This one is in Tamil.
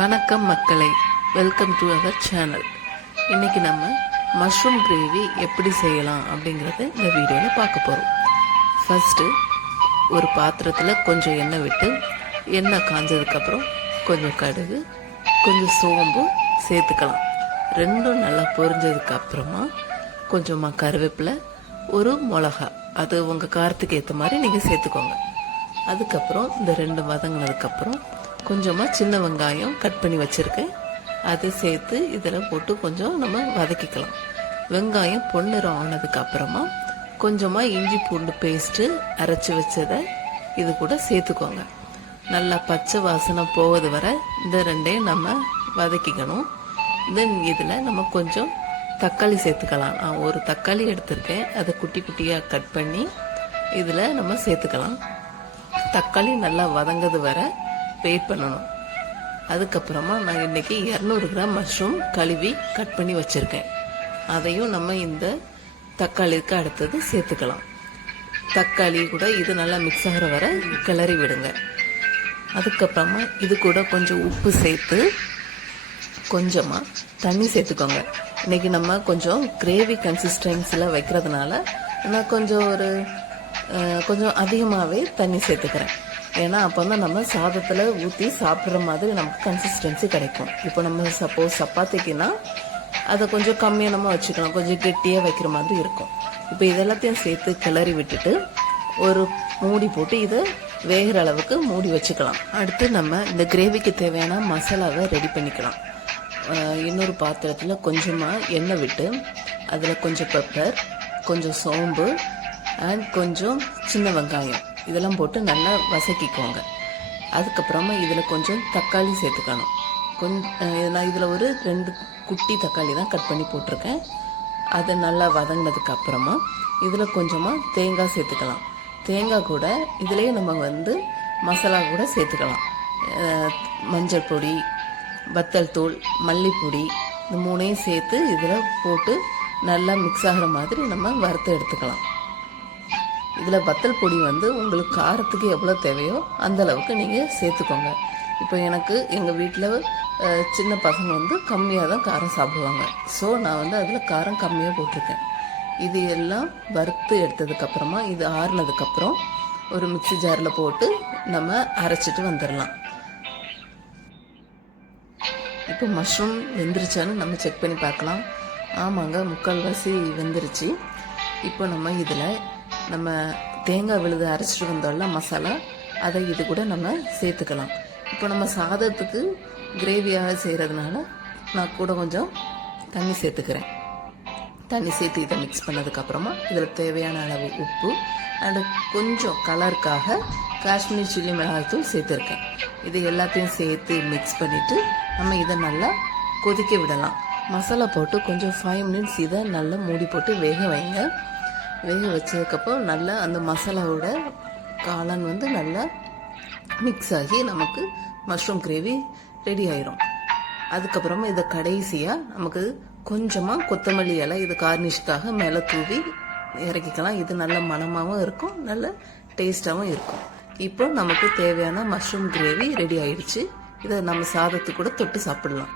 வணக்கம் மக்களே, வெல்கம் டு அவர் சேனல். இன்னைக்கு நம்ம மஷ்ரூம் கிரேவி எப்படி செய்யலாம் அப்படிங்கிறத இந்த வீடியோவில் பார்க்க போகிறோம். ஃபஸ்ட்டு ஒரு பாத்திரத்தில் கொஞ்சம் எண்ணெய் விட்டு எண்ணெய் காஞ்சதுக்கப்புறம் கொஞ்சம் கடுகு, கொஞ்சம் சோம்பு சேர்த்துக்கலாம். ரெண்டும் நல்லா பொரிஞ்சதுக்கு அப்புறமா கொஞ்சமாக கருவேப்பிலை, ஒரு மிளகா, அது உங்கள் காரத்துக்கு ஏற்ற மாதிரி நீங்கள் சேர்த்துக்கோங்க. அதுக்கப்புறம் இந்த ரெண்டு வதங்கினதுக்கப்புறம் கொஞ்சமாக சின்ன வெங்காயம் கட் பண்ணி வச்சுருக்கேன், அதை சேர்த்து இதில் போட்டு கொஞ்சம் நம்ம வதக்கிக்கலாம். வெங்காயம் பொன்னிறம் ஆனதுக்கு அப்புறமா கொஞ்சமாக இஞ்சி பூண்டு பேஸ்ட்டு அரைச்சி வச்சதை இது கூட சேர்த்துக்கோங்க. நல்லா பச்சை வாசனை போவது வரை இந்த ரெண்டையும் நம்ம வதக்கிக்கணும். தென் இதில் நம்ம கொஞ்சம் தக்காளி சேர்த்துக்கலாம். நான் ஒரு தக்காளி எடுத்திருக்கேன், அதை குட்டி குட்டியாக கட் பண்ணி இதில் நம்ம சேர்த்துக்கலாம். தக்காளி நல்லா வதங்கிறது வரை வெயிட் பண்ணணும். அதுக்கப்புறமா நான் இன்னைக்கு 200 கிராம் மஷ்ரூம் கழுவி கட் பண்ணி வச்சுருக்கேன், அதையும் நம்ம இந்த தக்காளிக்கு அடுத்தது சேர்த்துக்கலாம். தக்காளி கூட இது நல்லா மிக்ஸ் ஆகிற வரை கிளறி விடுங்க. அதுக்கப்புறமா இது கூட கொஞ்சம் உப்பு சேர்த்து கொஞ்சமாக தண்ணி சேர்த்துக்கோங்க. இன்றைக்கி நம்ம கொஞ்சம் கிரேவி கன்சிஸ்டன்சியில் வைக்கிறதுனால நான் கொஞ்சம் அதிகமாகவே தண்ணி சேர்த்துக்கிறேன். ஏன்னா அப்போ தான் நம்ம சாதத்தில் ஊற்றி சாப்பிட்ற மாதிரி நமக்கு கன்சிஸ்டன்சி கிடைக்கும். இப்போ நம்ம சப்போஸ் சப்பாத்திக்குன்னா அதை கொஞ்சம் கம்மியாக நம்ம வச்சுக்கலாம், கொஞ்சம் கெட்டியாக வைக்கிற மாதிரி இருக்கும். இப்போ இதெல்லாத்தையும் சேர்த்து கிளறி விட்டுட்டு ஒரு மூடி போட்டு இதை வேகிற அளவுக்கு மூடி வச்சுக்கலாம். அடுத்து நம்ம இந்த கிரேவிக்கு தேவையான மசாலாவை ரெடி பண்ணிக்கலாம். இன்னொரு பாத்திரத்தில் கொஞ்சமாக எண்ணெய் விட்டு அதில் கொஞ்சம் பெப்பர், கொஞ்சம் சோம்பு அண்ட் கொஞ்சம் சின்ன வெங்காயம் இதெல்லாம் போட்டு நல்லா வதக்கிக்கோங்க. அதுக்கப்புறமா இதில் கொஞ்சம் தக்காளி சேர்த்துக்கணும். நான் இதில் ஒரு 2 குட்டி தக்காளி தான் கட் பண்ணி போட்டிருக்கேன். அதை நல்லா வதங்கினதுக்கு அப்புறமா இதில் கொஞ்சமாக தேங்காய் சேர்த்துக்கலாம். தேங்காய் கூட இதுலேயே நம்ம மசாலா கூட சேர்த்துக்கலாம். மஞ்சள் பொடி, வத்தல் தூள், மல்லிப்பொடி, இந்த 3ஐயும் சேர்த்து இதில் போட்டு நல்லா மிக்ஸ் ஆகிற மாதிரி நம்ம வறுத்து எடுத்துக்கலாம். இதில் வத்தல் பொடி உங்களுக்கு காரத்துக்கு எவ்வளோ தேவையோ அந்த அளவுக்கு நீங்கள் சேர்த்துக்கோங்க. இப்போ எனக்கு எங்கள் வீட்டில் சின்ன பசங்க கம்மியாக தான் காரம் சாப்பிடுவாங்க. ஸோ நான் அதில் காரம் கம்மியாக போட்டிருக்கேன். இது எல்லாம் வறுத்து எடுத்ததுக்கப்புறமா இது ஆறுனதுக்கப்புறம் ஒரு மிக்ஸி ஜாரில் போட்டு நம்ம அரைச்சிட்டு வந்துடலாம். இப்போ மஷ்ரூம் வெந்துருச்சான்னு நம்ம செக் பண்ணி பார்க்கலாம். ஆமாங்க, 3/4 வெந்துருச்சு. இப்போ நம்ம இதில் நம்ம தேங்காய் விழுது அரைச்சிட்டு வந்தோம்ல மசாலா, அதை இது கூட நம்ம சேர்த்துக்கலாம். இப்போ நம்ம சாதத்துக்கு கிரேவியாக செய்கிறதுனால நான் கூட கொஞ்சம் தண்ணி சேர்த்துக்கிறேன். தண்ணி சேர்த்து இதை மிக்ஸ் பண்ணதுக்கப்புறமா இதில் தேவையான அளவு உப்பு அண்டு கொஞ்சம் கலருக்காக காஷ்மீர் சில்லி மிளகாய்த்தூள் சேர்த்துருக்கேன். இது எல்லாத்தையும் சேர்த்து மிக்ஸ் பண்ணிவிட்டு நம்ம இதை நல்லா கொதிக்க விடலாம். மசாலா போட்டு கொஞ்சம் 5 மினிட்ஸ் இதை நல்லா மூடி போட்டு வேக வைங்க. வேக வச்சதுக்கப்புறம் நல்லா அந்த மசாலாவோட காளான் நல்லா மிக்ஸ் ஆகி நமக்கு மஷ்ரூம் கிரேவி ரெடி ஆயிரும். அதுக்கப்புறமா இதை கடைசியாக நமக்கு கொஞ்சமாக கொத்தமல்லி இலை இது கார்னிஷ்காக மேலே தூவி இறக்கிக்கலாம். இது நல்ல மணமாகவும் இருக்கும், நல்ல டேஸ்டாகவும் இருக்கும். இப்போ நமக்கு தேவையான மஷ்ரூம் கிரேவி ரெடி ஆயிடுச்சு. இதை நம்ம சாதத்துக்கு கூட தொட்டு சாப்பிடலாம்.